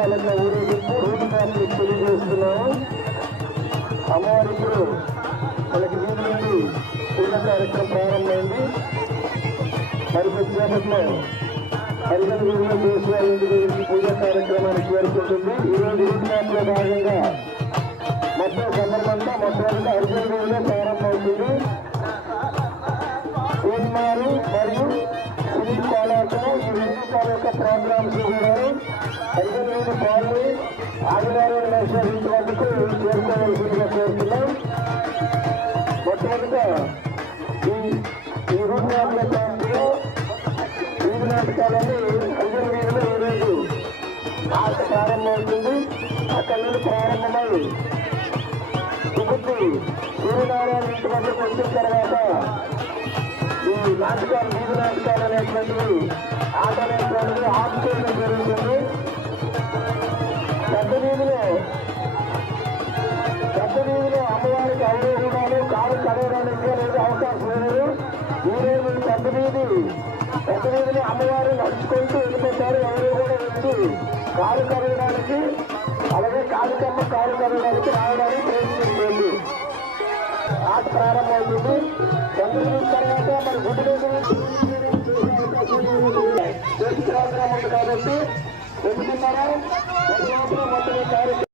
తాలూకా ఊరేగింపు రోడ్డు మ్యాప్ని తెలియజేస్తున్నాము. అమ్మవారి ఇప్పుడు మనకి వీధి నుండి పూజ కార్యక్రమం ప్రారంభమైంది. మరి కొద్దిసేపట్లో హరిజన వీధిలో దేశవాళ్ళ ఇంటి దగ్గరికి పూజా కార్యక్రమానికి చేరుకుంటుంది. ఈరోజు రోడ్డు మ్యాప్లో భాగంగా మొత్తం సందర్భంగా మొట్టమొదటి హరిజన వీధిలో ప్రారంభమవుతుంది. సినిమాలు మరియు సినీ కోలాటం ఈ రెండు యొక్క ప్రోగ్రామ్స్ కూడా హరిజన వీధి పాల్గొని ఆదివారం నిర్వహించినందుకు చేరుకోవాల్సిందిగా కోరుతున్నాం. మొట్టమొదటిగా ఈ రోడ్డు మ్యాప్ల ప్రాంతంలో వీధి నాటకాలని హరిజన వీధిలో ఈరోజు ఆట ప్రారంభమవుతుంది. అక్కడి నుండి ప్రారంభమై సుబుద్ధి సూర్యనారాయణ ఇంటి వద్దకు వచ్చిన తర్వాత ఈ నాటకాలు వీధి నాటకాలు అనేటువంటివి ఆట అనేటువంటివి ఆఫ్ చేయడం జరుగుతుంది. పెద్ద వీధిలో అమ్మవారికి అవరోహణాలు కారు కడగడానికి అనేది అవకాశం లేదు. ఈరోజు పెద్ద వీధిని అమ్మవారు నడుచుకుంటూ వెళ్ళిపోతారు. ఎవరు కూడా వచ్చి కారు కడగడానికి అలాగే కాలుకమ్మ కారు కడగడానికి రావడానికి ప్రయత్నించండి. ఆట ప్రారంభమవుతుంది. చంద్రుడి తర్వాత మరి గుడ్డు ప్రోగ్రాం ఉంది కాబట్టి 9:30 మొదటి కార్యక్రమం